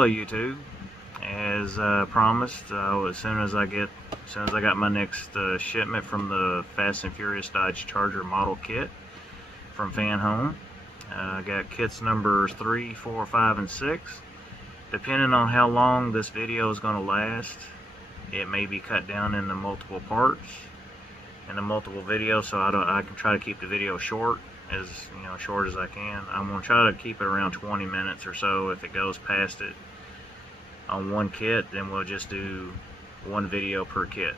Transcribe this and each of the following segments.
Hello YouTube. As promised, as soon as I got my next shipment from the Fast and Furious Dodge Charger model kit from Fanhome, I got kits numbers 3, 4, 5, and 6. Depending on how long this video is going to last, it may be cut down into multiple parts and the multiple videos, so I can try to keep the video short as I can. I'm going to try to keep it around 20 minutes or so. If it goes past it on one kit, then we'll just do one video per kit.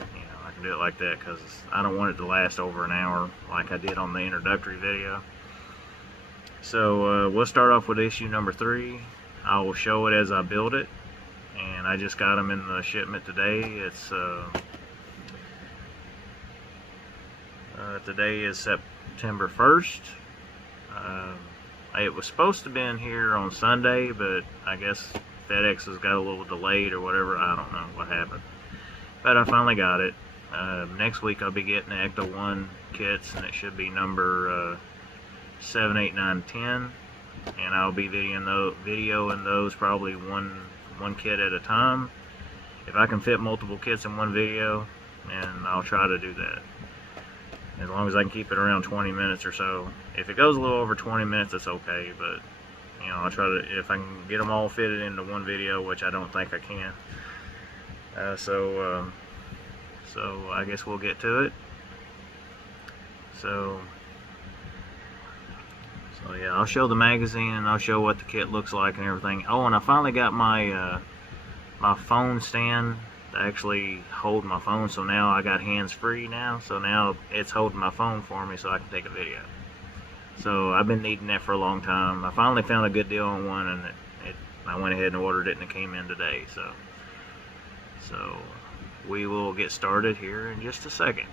I can do it like that because I don't want it to last over an hour like I did on the introductory video. So we'll start off with issue number 3. I will show it as I build it, and I just got them in the shipment today. It's today is September 1st. It was supposed to have been here on Sunday, but I guess FedEx has got a little delayed or whatever. I don't know what happened, but I finally got it. Next week I'll be getting the Ecto 1 kits, and it should be number 7, 8, 9, 10, and I'll be videoing those probably one kit at a time. If I can fit multiple kits in one video, and I'll try to do that, as long as I can keep it around 20 minutes or so. If it goes a little over 20 minutes, it's okay, but I'll try to, if I can get them all fitted into one video, which I don't think I can. So I guess we'll get to it. So yeah, I'll show the magazine, and I'll show what the kit looks like and everything. Oh, and I finally got my my phone stand to actually hold my phone, so now I got hands-free now, so now it's holding my phone for me so I can take a video. So I've been needing that for a long time. I finally found a good deal on one, and I went ahead and ordered it, and it came in today. So we will get started here in just a second.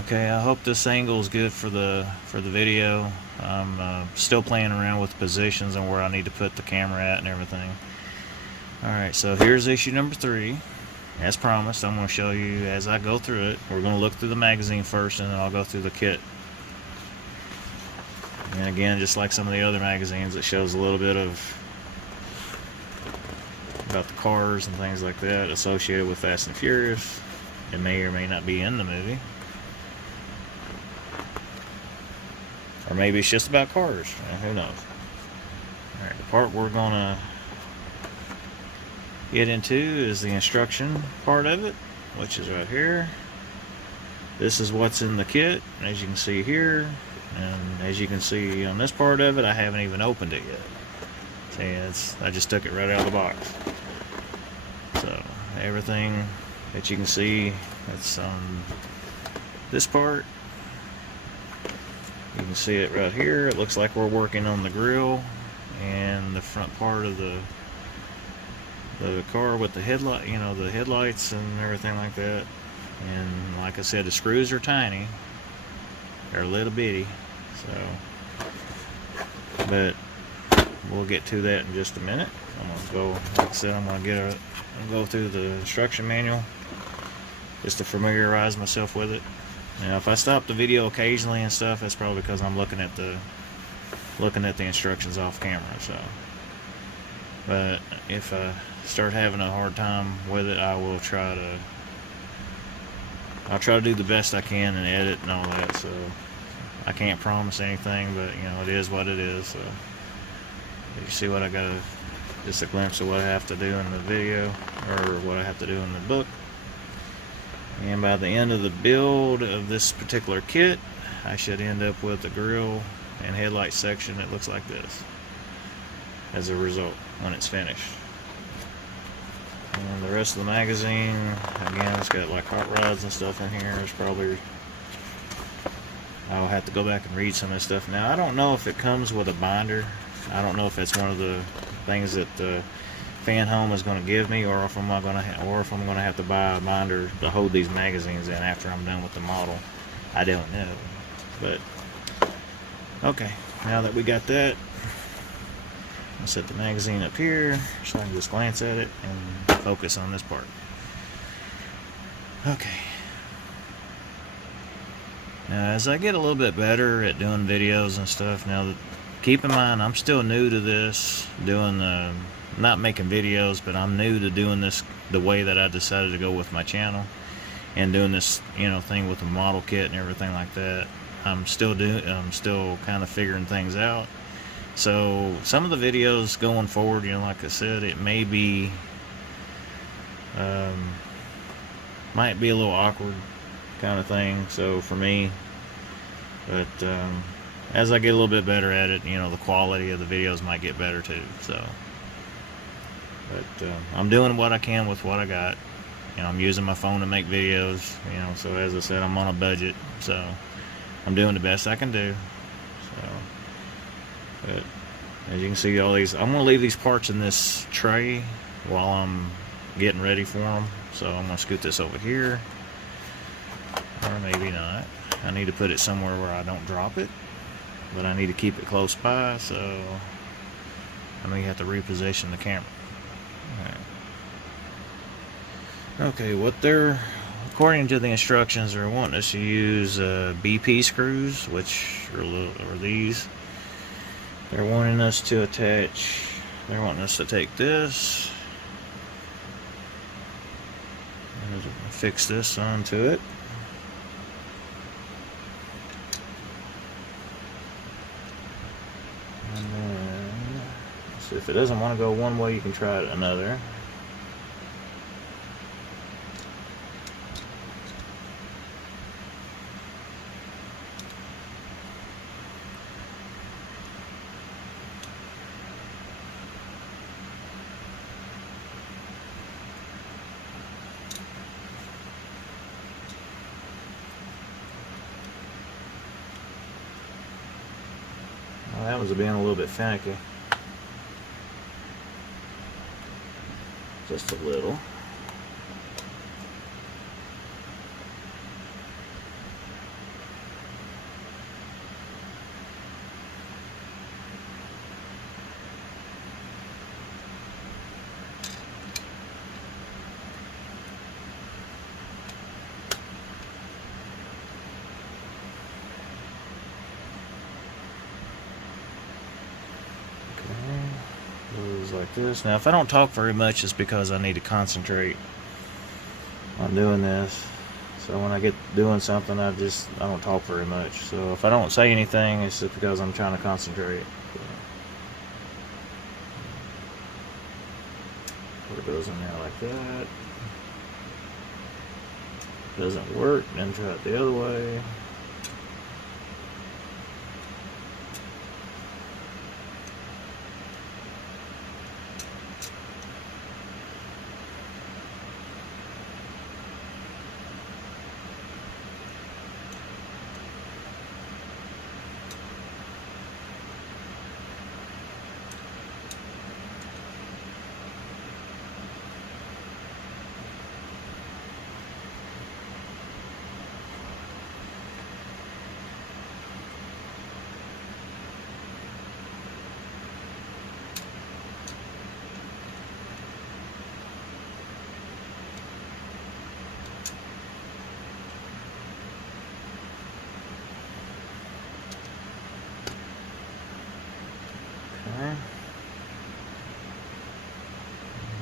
Okay, I hope this angle is good for the video. I'm still playing around with the positions and where I need to put the camera at and everything. Alright, so here's issue number 3. As promised, I'm going to show you as I go through it. We're going to look through the magazine first, and then I'll go through the kit. And again, just like some of the other magazines, it shows a little bit about the cars and things like that associated with Fast and Furious. It may or may not be in the movie. Or maybe it's just about cars. Who knows? Alright, the part we're going to get into is the instruction part of it, which is right here. This is what's in the kit, as you can see here, and as you can see on this part of it, I haven't even opened it yet. See, I just took it right out of the box. So everything that you can see that's on this part, you can see it right here. It looks like we're working on the grille and the front part of the car with the headlight, the headlights and everything like that. And like I said, the screws are tiny. They're a little bitty. But we'll get to that in just a minute. I'm gonna go, like I said, I'm gonna go through the instruction manual just to familiarize myself with it. Now, if I stop the video occasionally and stuff, that's probably because I'm looking at the instructions off camera. But if I start having a hard time with it, I'll try to do the best I can and edit and all that. So I can't promise anything, but it is what it is. So you see what I got, just a glimpse of what I have to do in the video, or what I have to do in the book. And by the end of the build of this particular kit, I should end up with a grille and headlight section that looks like this as a result when it's finished. And the rest of the magazine, again, it's got like hot rods and stuff in here. It's probably, I'll have to go back and read some of this stuff. Now, I don't know if it comes with a binder. I don't know if that's one of the things that Fanhome is going to give me, or if I'm going to have to buy a binder to hold these magazines in after I'm done with the model. I don't know. But okay, now that we got that, I'll set the magazine up here so I can just glance at it and focus on this part. Okay. Now, as I get a little bit better at doing videos and stuff, now that keep in mind, I'm still new to this, doing the, not making videos, but I'm new to doing this the way that I decided to go with my channel, and doing this, you know, thing with the model kit and everything like that. I'm still kind of figuring things out. So some of the videos going forward, you know, like I said, it may be, might be a little awkward kind of thing, so for me, but as I get a little bit better at it, you know, the quality of the videos might get better too. So, but I'm doing what I can with what I got. You know, I'm using my phone to make videos, you know, so as I said, I'm on a budget, so I'm doing the best I can do. So, but as you can see, all these, I'm going to leave these parts in this tray while I'm getting ready for them. So I'm going to scoot this over here, or maybe not. I need to put it somewhere where I don't drop it, but I need to keep it close by, so I may have to reposition the camera. Okay, what they're, according to the instructions, they're wanting us to use BP screws, which are these. They're wanting us to attach, they're wanting us to take this and fix this onto it. And then, so if it doesn't want to go one way, you can try it another. Well, that was being a little bit finicky. Just a little. Like this. Now if I don't talk very much, it's because I need to concentrate on doing this. So when I get doing something, I don't talk very much. So if I don't say anything, it's just because I'm trying to concentrate. So it goes in there like that. Doesn't work, then try it the other way. Okay.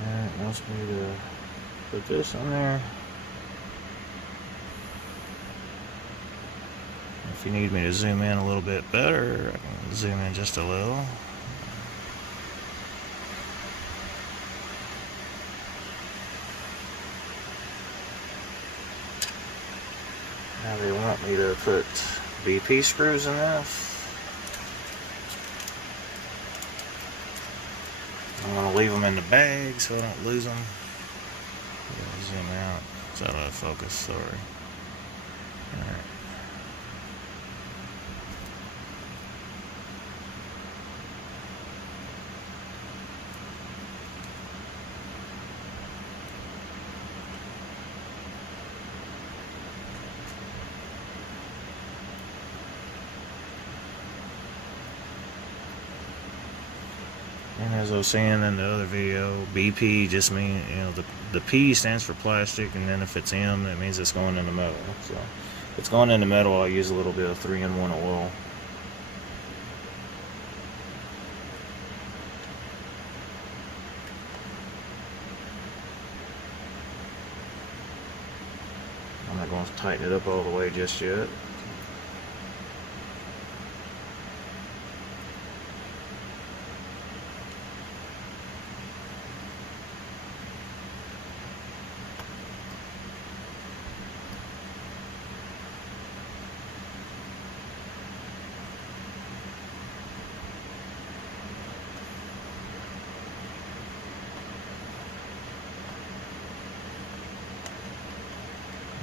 And it wants me to put this on there. If you need me to zoom in a little bit better, I can zoom in just a little. Now they want me to put BP screws in this. I'm going to leave them in the bag so I don't lose them. Zoom out. It's out of focus, sorry. Alright. And as I was saying in the other video, BP just means, you know, the P stands for plastic, and then if it's M, that means it's going in the metal. So if it's going in the metal, I'll use a little bit of 3-in-1 oil. I'm not going to tighten it up all the way just yet.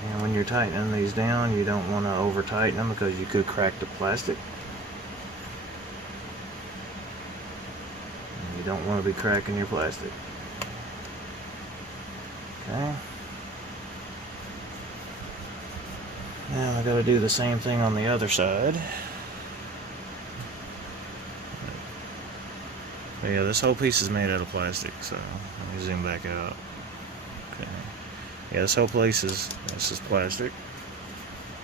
And when you're tightening these down, you don't want to over tighten them because you could crack the plastic. And you don't want to be cracking your plastic. Okay. Now I got to do the same thing on the other side. But yeah, this whole piece is made out of plastic, so let me zoom back out. Okay. Yeah, this whole place is plastic.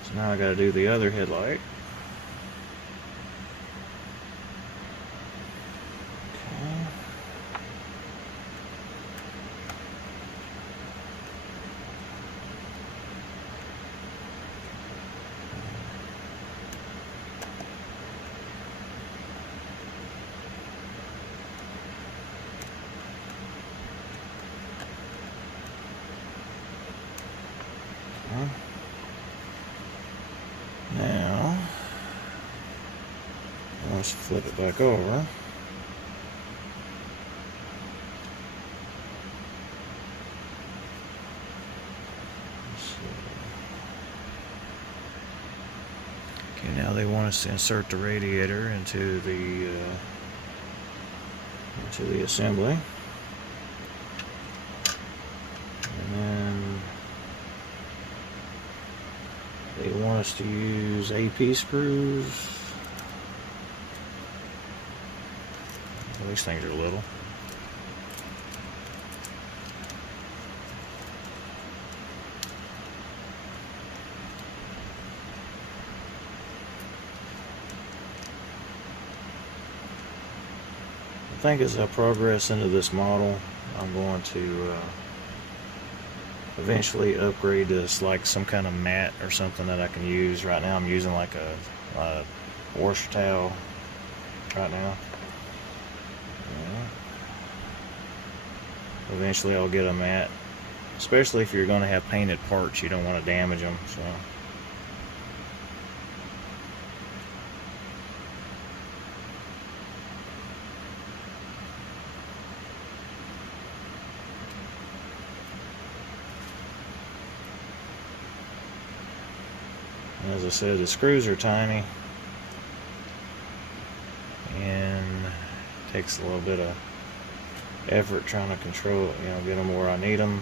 So now I got to do the other headlight. Okay. Now, let's flip it back over. Okay, now they want us to insert the radiator into the assembly. And then they want us to use AP screws. Well, these things are little. I think as I progress into this model, I'm going to eventually upgrade this like some kind of mat or something that I can use. Right now I'm using like a washer towel right now. Yeah. Eventually I'll get a mat, especially if you're going to have painted parts. You don't want to damage them. So. As I said, the screws are tiny and it takes a little bit of effort trying to control it, get them where I need them.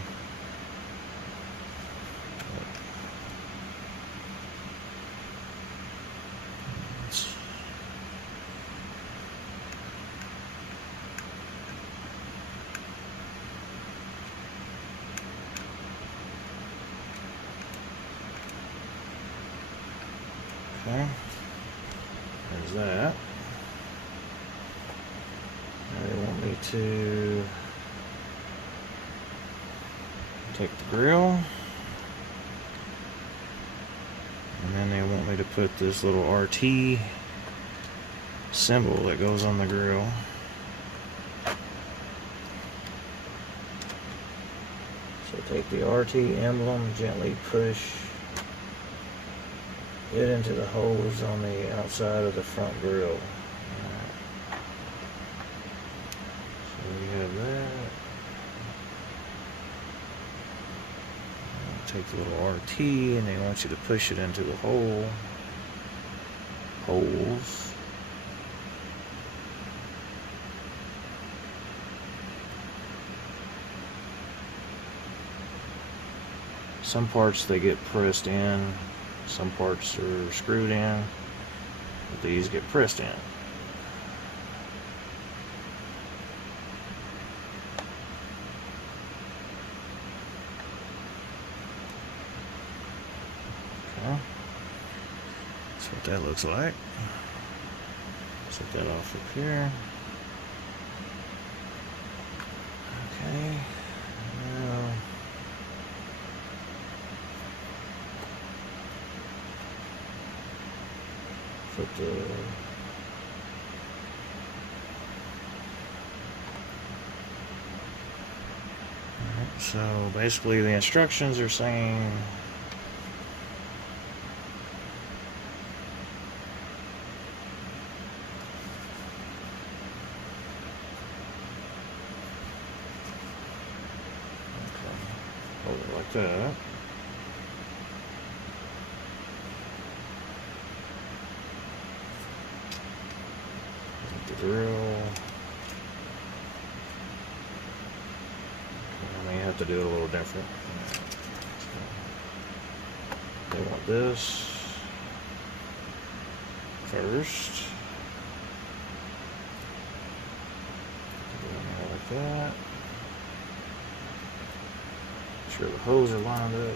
Okay, there's that. Now they want me to take the grill, and then they want me to put this little RT symbol that goes on the grill. So take the RT emblem, gently push it into the holes on the outside of the front grill. So we have that. Take the little RT and they want you to push it into the holes. Some parts they get pressed in. Some parts are screwed in, but these get pressed in. Okay, that's what that looks like. Set that off up here. Okay, now put the so basically the instructions are saying hold it like that. The drill. I may have to do it a little different. They want this first. Like that. Make sure the hose are lined up.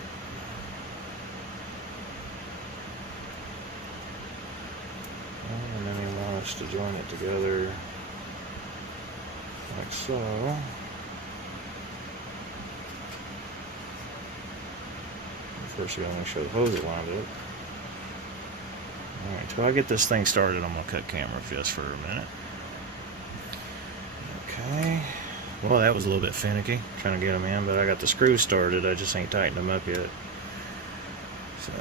And then he wants to join it together like so. First, you gotta make sure the hose are lined up. Alright, till I get this thing started, I'm gonna cut camera just for a minute. Okay. Well, that was a little bit finicky, trying to get them in, but I got the screws started. I just ain't tightened them up yet. So.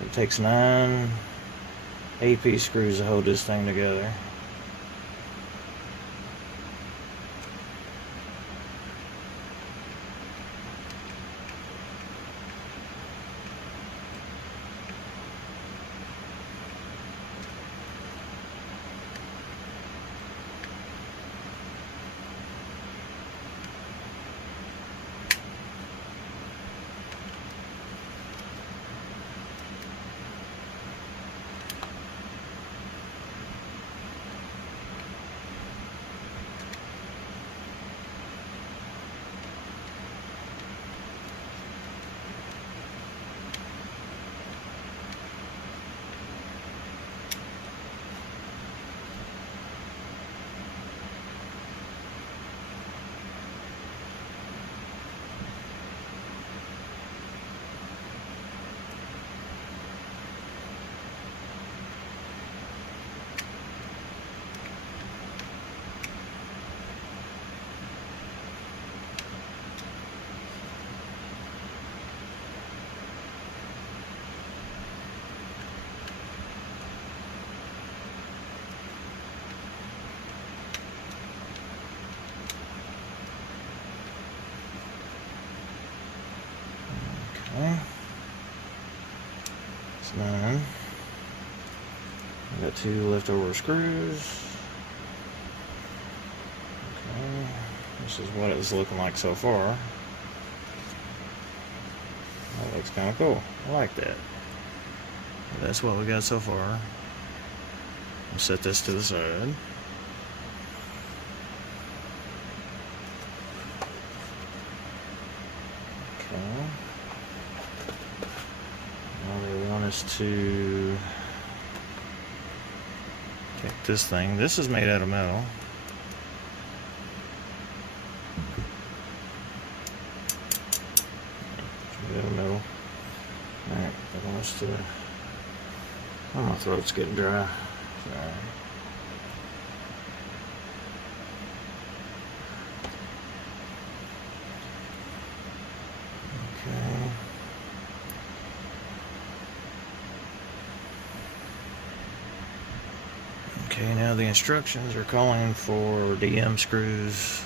It takes 9 AP screws to hold this thing together. Okay. It's 9. I got 2 leftover screws. Okay. This is what it's looking like so far. That looks kind of cool. I like that. That's what we got so far. I'll set this to the side. Okay. Now they want us to take this thing. This is made out of metal. Made out of metal. Alright, they want us to. Oh, my throat's getting dry. Sorry. Okay. Okay, now the instructions are calling for DM screws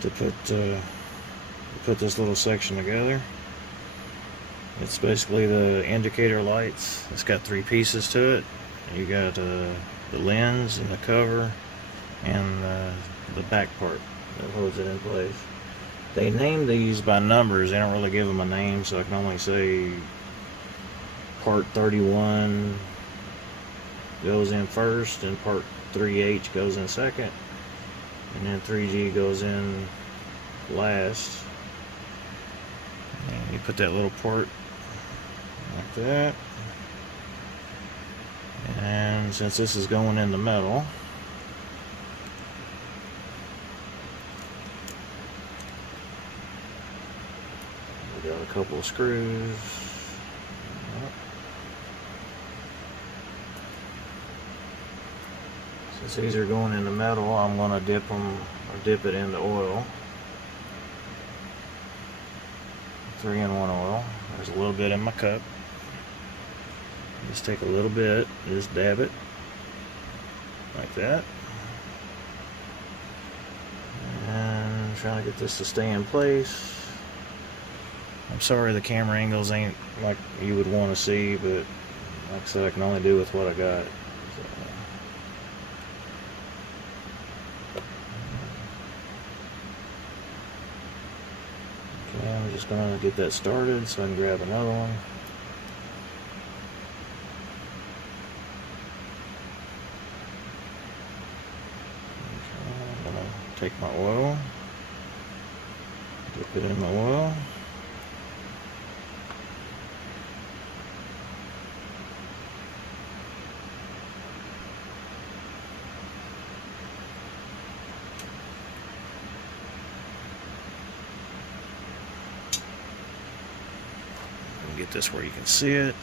to put this little section together. It's basically the indicator lights. It's got 3 pieces to it. You got the lens and the cover and the back part that holds it in place. They name these by numbers. They don't really give them a name, so I can only say part 31 goes in first and part 3H goes in second, and then 3G goes in last. And you put that little port like that, and since this is going in the metal, we're got a couple of screws. Since these are going in the metal, I'm going to dip it in the oil. 3-in-1 oil. There's a little bit in my cup. Just take a little bit, just dab it like that. And I'm trying to get this to stay in place. I'm sorry the camera angles ain't like you would want to see, but like I said, I can only do with what I got. Okay, I'm just going to get that started so I can grab another one. Okay, I'm going to take my oil, dip it in my oil. Get this where you can see it.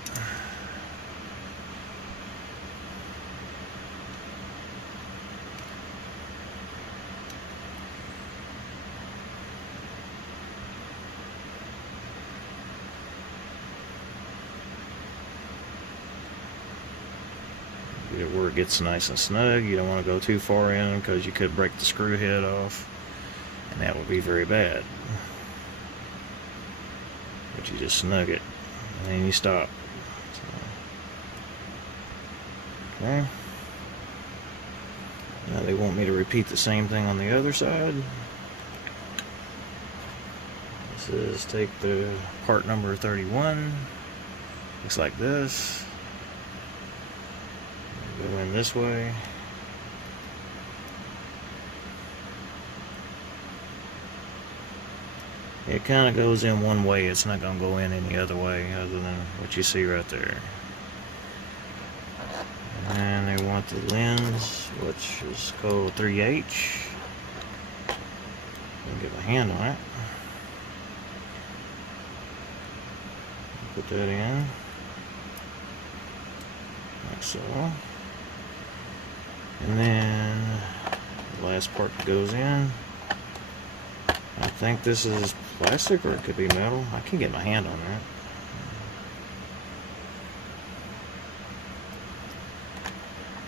Get it where it gets nice and snug. You don't want to go too far in because you could break the screw head off, and that would be very bad. But you just snug it. And then you stop. Okay. Now they want me to repeat the same thing on the other side. This is take the part number 31. Looks like this. Go in this way. It kind of goes in one way. It's not going to go in any other way other than what you see right there. And they want the lens, which is called 3H. I'll get my hand on it. Put that in. Like so. And then the last part that goes in. I think this is plastic, or it could be metal. I can get my hand on that.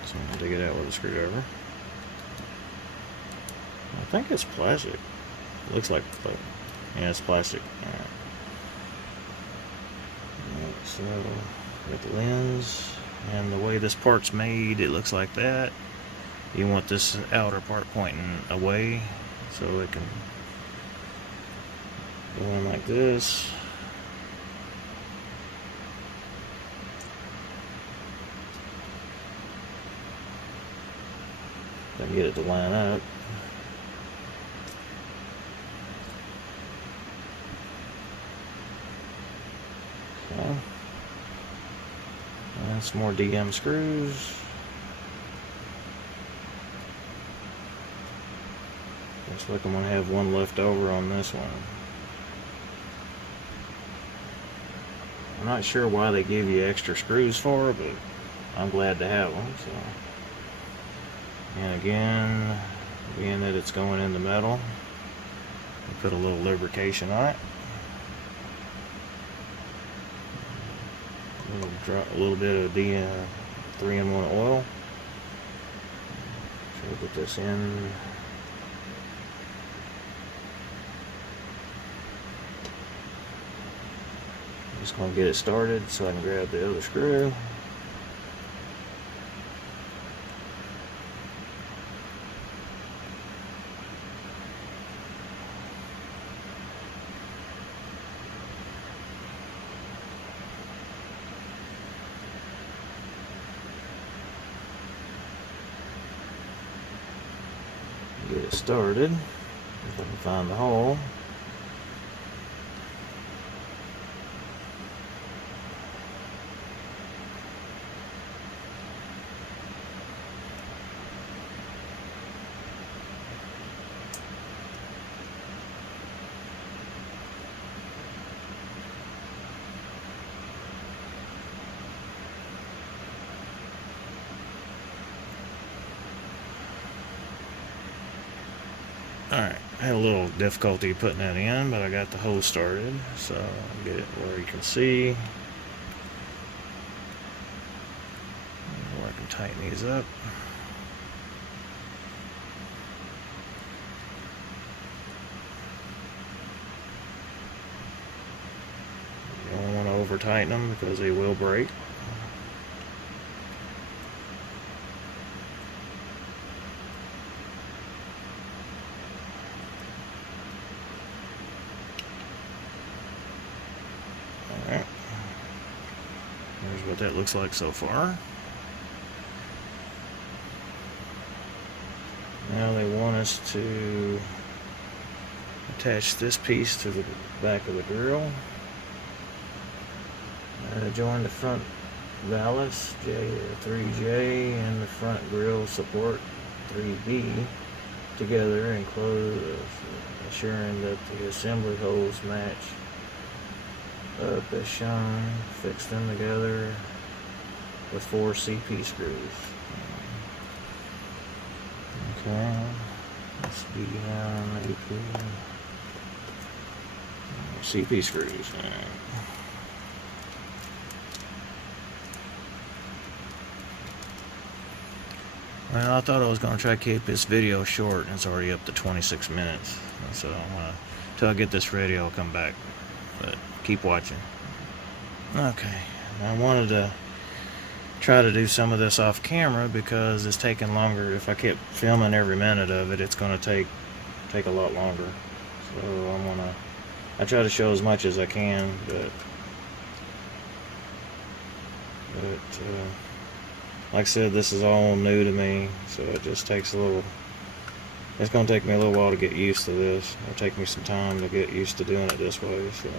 So I'm going to dig it out with a screwdriver. I think it's plastic. It looks like, yeah, it's plastic. Alright. So, got the lens, and the way this part's made, it looks like that. You want this outer part pointing away, so it can go in like this. Then get it to line up. So, and some more DM screws. Looks like I'm going to have one left over on this one. I'm not sure why they give you extra screws for it, but I'm glad to have them. So, and again, being that it's going in the metal, I put a little lubrication on it. A little bit of the 3-in-1 oil. So we'll put this in. Just going to get it started so I can grab the other screw. Get it started. If I can find the hole. Alright, I had a little difficulty putting that in, but I got the hose started, so I'll get it where you can see. Where I can tighten these up. You don't want to over tighten them because they will break. Alright, here's what that looks like so far. Now they want us to attach this piece to the back of the grill. Join the front ballast 3J and the front grill support 3B together and close, assuring that the assembly holes match up as shown. Fix them together with 4 CP screws. Okay, let's be on AP. CP screws. Well, I thought I was going to try to keep this video short, and it's already up to 26 minutes. So, until I get this ready, I'll come back. But keep watching. Okay, I wanted to try to do some of this off camera because it's taking longer. If I kept filming every minute of it, it's going to take a lot longer. So I try to show as much as I can, but like I said, this is all new to me, so it just takes a little. It's going to take me a little while to get used to this. It'll take me some time to get used to doing it this way. So,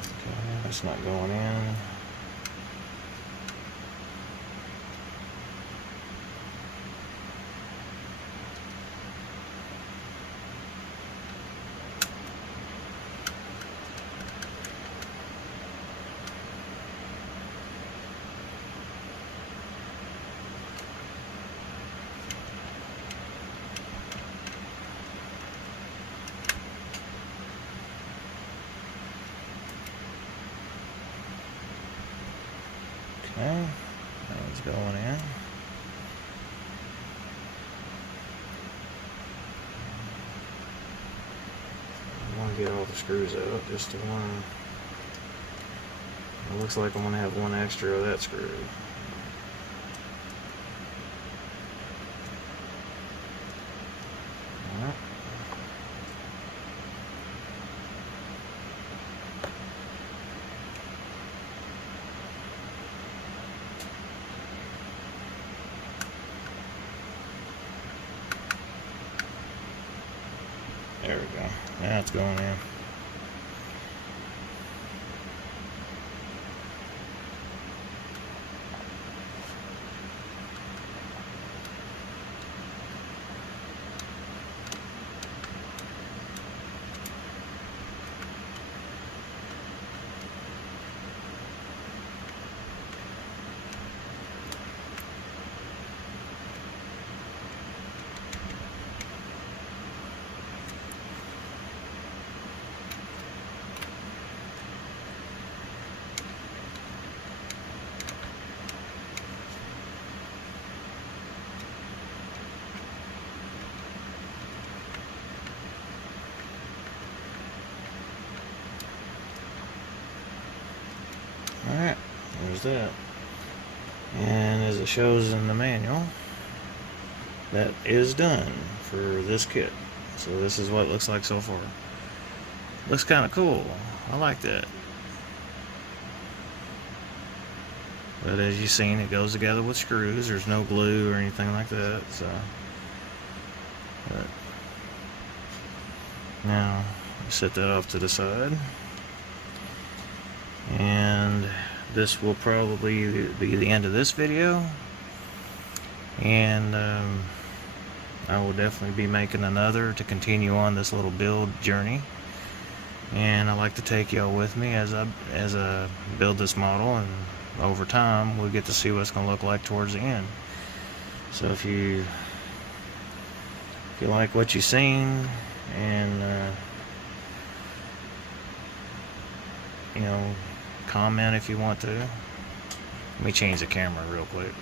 okay, that's not going in. Okay, that's going in. I want to get all the screws out, just the one. It looks like I'm going to have one extra of that screw. Alright. There we go. Now it's going in. Alright, there's that. And as it shows in the manual, that is done for this kit. So this is what it looks like so far. Looks kind of cool. I like that. But as you've seen, it goes together with screws. There's no glue or anything like that. So, but now set that off to the side. And this will probably be the end of this video. And I will definitely be making another to continue on this little build journey. And I like to take y'all with me as I build this model, and over time we'll get to see what it's going to look like towards the end. So if you like what you've seen, and you know, comment if you want to. Let me change the camera real quick.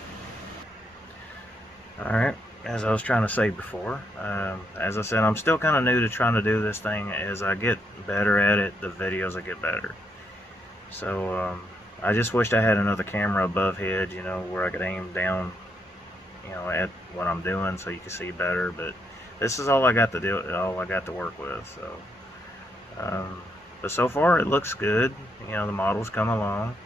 Alright, as I was trying to say before, as I said, I'm still kind of new to trying to do this thing. As I get better at it, the videos will get better. So I just wished I had another camera above head, you know, where I could aim down, you know, at what I'm doing so you can see better. But this is all I got to do, all I got to work with. So, but so far it looks good. You know, the model's come along.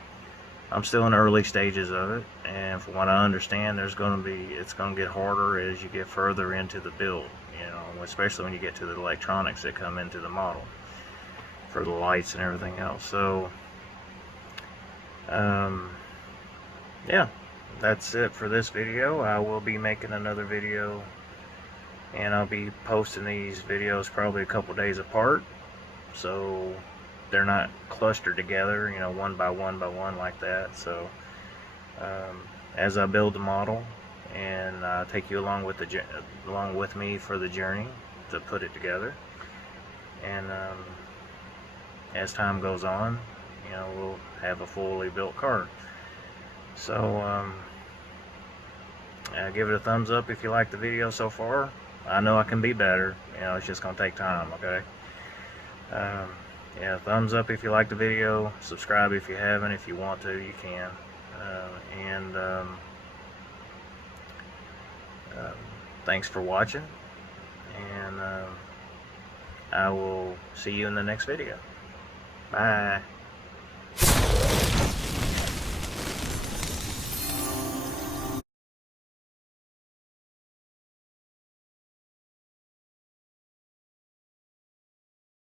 I'm still in the early stages of it, and from what I understand, it's going to get harder as you get further into the build, you know, especially when you get to the electronics that come into the model for the lights and everything else. So, yeah, that's it for this video. I will be making another video, and I'll be posting these videos probably a couple days apart, so they're not clustered together, you know, one by one like that. So as I build the model, and take you along with me for the journey to put it together, and as time goes on, you know, we'll have a fully built car. So give it a thumbs up if you like the video so far. I know I can be better, you know, it's just gonna take time. Okay. Yeah, thumbs up if you like the video, subscribe if you haven't. If you want to, you can. And thanks for watching, and I will see you in the next video. Bye.